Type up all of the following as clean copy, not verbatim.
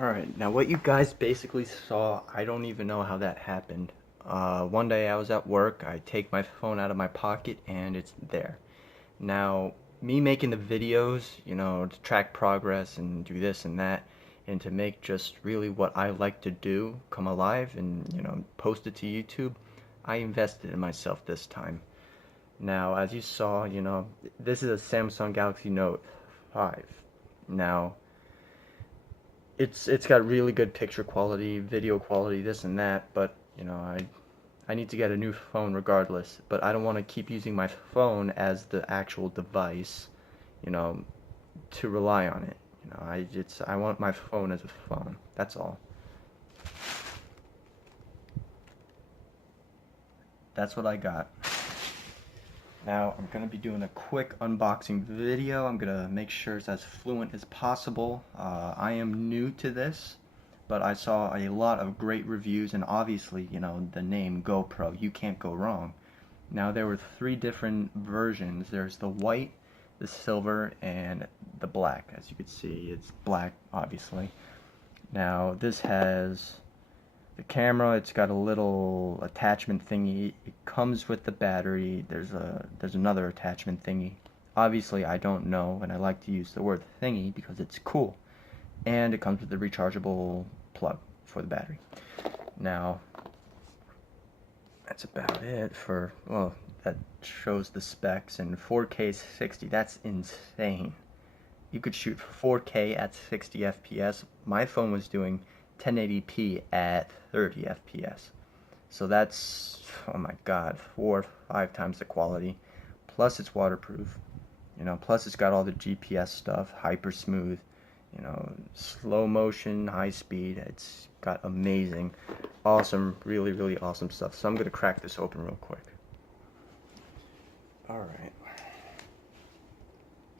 Alright, now what you guys basically saw, I don't even know how that happened. One day I was at work, I take my phone out of my pocket, and it's there. Now, me making the videos, to track progress and do this and that, and to make just really what I like to do come alive and, post it to YouTube, I invested in myself this time. Now, as you saw, this is a Samsung Galaxy Note 5. Now, it's got really good picture quality, video quality, this and that, but I need to get a new phone regardless. But I don't want to keep using my phone as the actual device, to rely on it. I want my phone as a phone. That's all. That's what I got. Now I'm going to be doing a quick unboxing video. I'm going to make sure it's as fluent as possible. I am new to this, but I saw a lot of great reviews, and obviously, the name GoPro, you can't go wrong. Now there were 3 different versions. There's the white, the silver, and the black. As you can see, it's black, obviously. Now this has the camera. It's got a little attachment thingy. It comes with the battery. There's another attachment thingy. Obviously I don't know, and I like to use the word thingy because it's cool. And it comes with a rechargeable plug for the battery. Now that's about it for, well, that shows the specs. And 4K 60, that's insane. You could shoot 4K at 60 FPS. My phone was doing 1080p at 30 FPS. So that's, oh my god, 4 or 5 times the quality. Plus it's waterproof. Plus it's got all the GPS stuff, hyper smooth, slow motion, high speed. It's got amazing, awesome, really, really awesome stuff. So I'm going to crack this open real quick. Alright.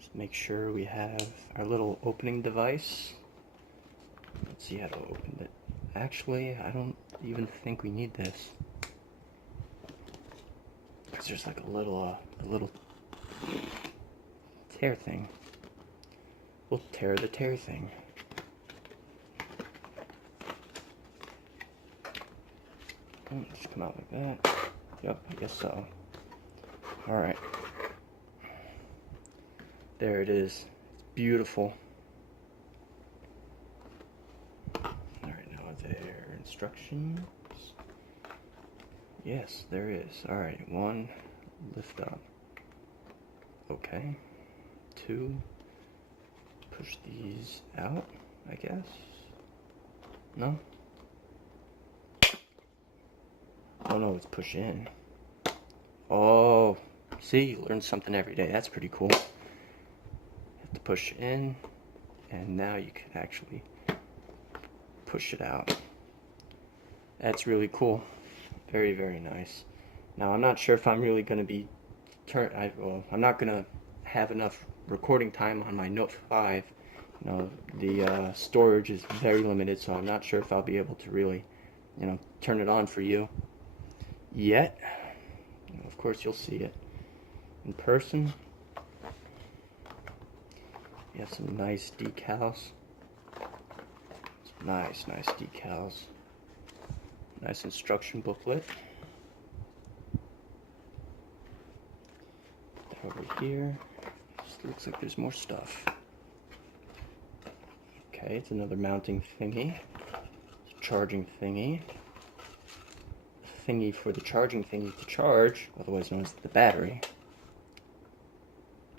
Just make sure we have our little opening device. Let's see how to open it. Actually, I don't even think we need this, because there's like a little tear thing. We'll tear the tear thing. Just come out like that. Yep, I guess so. Alright. There it is. It's beautiful. Alright, now there are instructions. Yes, there is. Alright, 1, lift up. Okay. 2, push these out, I guess. No? Oh no, it's push in. Oh, see, you learn something every day. That's pretty cool. You have to push in, and now you can actually push it out. That's really cool. Very, very nice. Now, I'm not sure if I'm really going to be I'm not going to have enough recording time on my Note 5. The storage is very limited, so I'm not sure if I'll be able to really, turn it on for you yet. Of course, you'll see it in person. You have some nice decals. Some nice decals. Nice instruction booklet. Put that over here. Just looks like there's more stuff. Okay, it's another mounting thingy. It's a charging thingy. A thingy for the charging thingy to charge, otherwise known as the battery.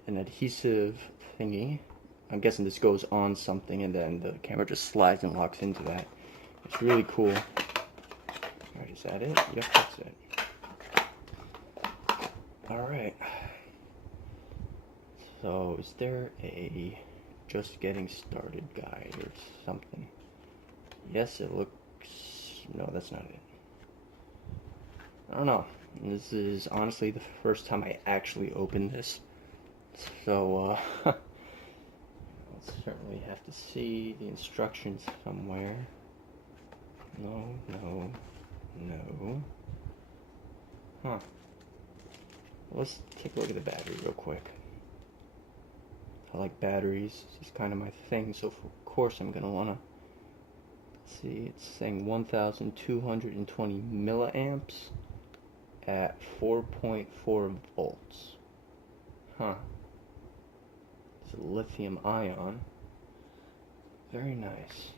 An adhesive thingy. I'm guessing this goes on something and then the camera just slides and locks into that. It's really cool. Alright, is that it? Yep, that's it. Alright. So, is there a just getting started guide or something? Yes, it looks... No, that's not it. I don't know. This is honestly the first time I actually opened this. So, I'll certainly have to see the instructions somewhere. No. Huh. Let's take a look at the battery real quick. I like batteries. This is kind of my thing, so of course I'm going to want to see, it's saying 1,220 milliamps at 4.4 volts. Huh. It's a lithium ion. Very nice.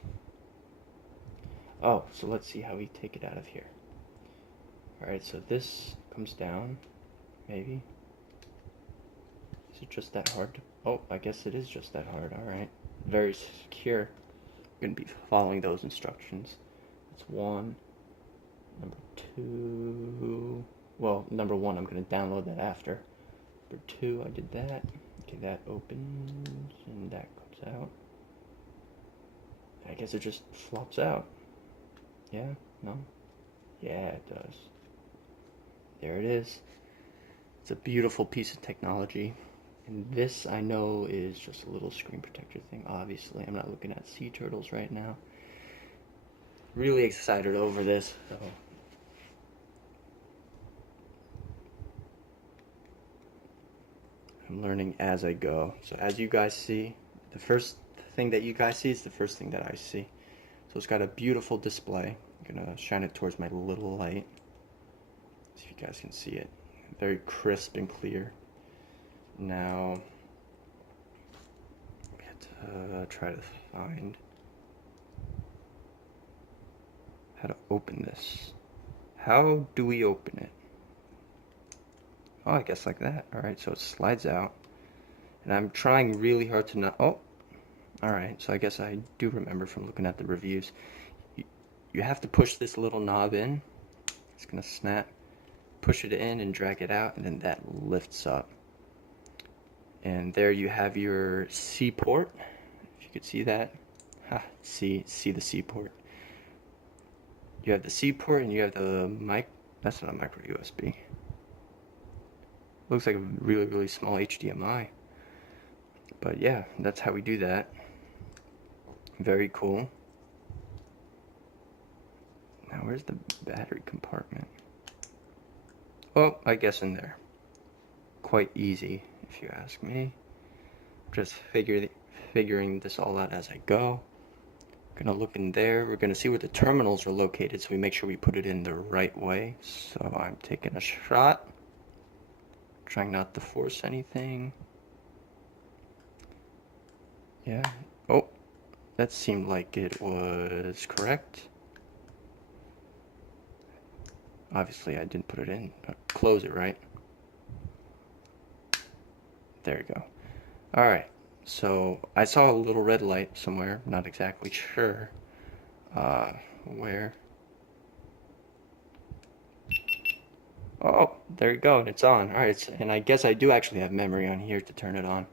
Oh, so let's see how we take it out of here. Alright, so this comes down, maybe. Is it just that hard to... Oh, I guess it is just that hard. Alright. Very secure. I'm going to be following those instructions. That's one. Number two... Well, number one, I'm going to download that after. Number two, I did that. Okay, that opens, and that comes out. I guess it just flops out. Yeah? No? Yeah, it does. There it is. It's a beautiful piece of technology. And this, I know, is just a little screen protector thing. Obviously, I'm not looking at sea turtles right now. Really excited over this. So, I'm learning as I go. So as you guys see, the first thing that you guys see is the first thing that I see. So it's got a beautiful display. I'm gonna shine it towards my little light. See if you guys can see it. Very crisp and clear. Now, I have to try to find how to open this. How do we open it? Oh, I guess like that. Alright, so it slides out. And I'm trying really hard to not... Oh! Alright, so I guess I do remember from looking at the reviews. You have to push this little knob in. It's gonna snap. Push it in and drag it out, and then that lifts up. And there you have your C port. If you could see that. See the C port. You have the C port and you have the mic. That's not a micro USB. Looks like a really, really small HDMI. But yeah, that's how we do that. Very cool. Now where's the battery compartment? Oh, I guess in there. Quite easy, if you ask me. Just figuring this all out as I go. Gonna look in there. We're gonna see where the terminals are located, so we make sure we put it in the right way. So I'm taking a shot. Trying not to force anything. Yeah. Oh, that seemed like it was correct. Obviously, I didn't put it in. Close it, right? There you go. Alright, so I saw a little red light somewhere. Not exactly sure where. Oh, there you go. It's on. Alright, and I guess I do actually have memory on here to turn it on.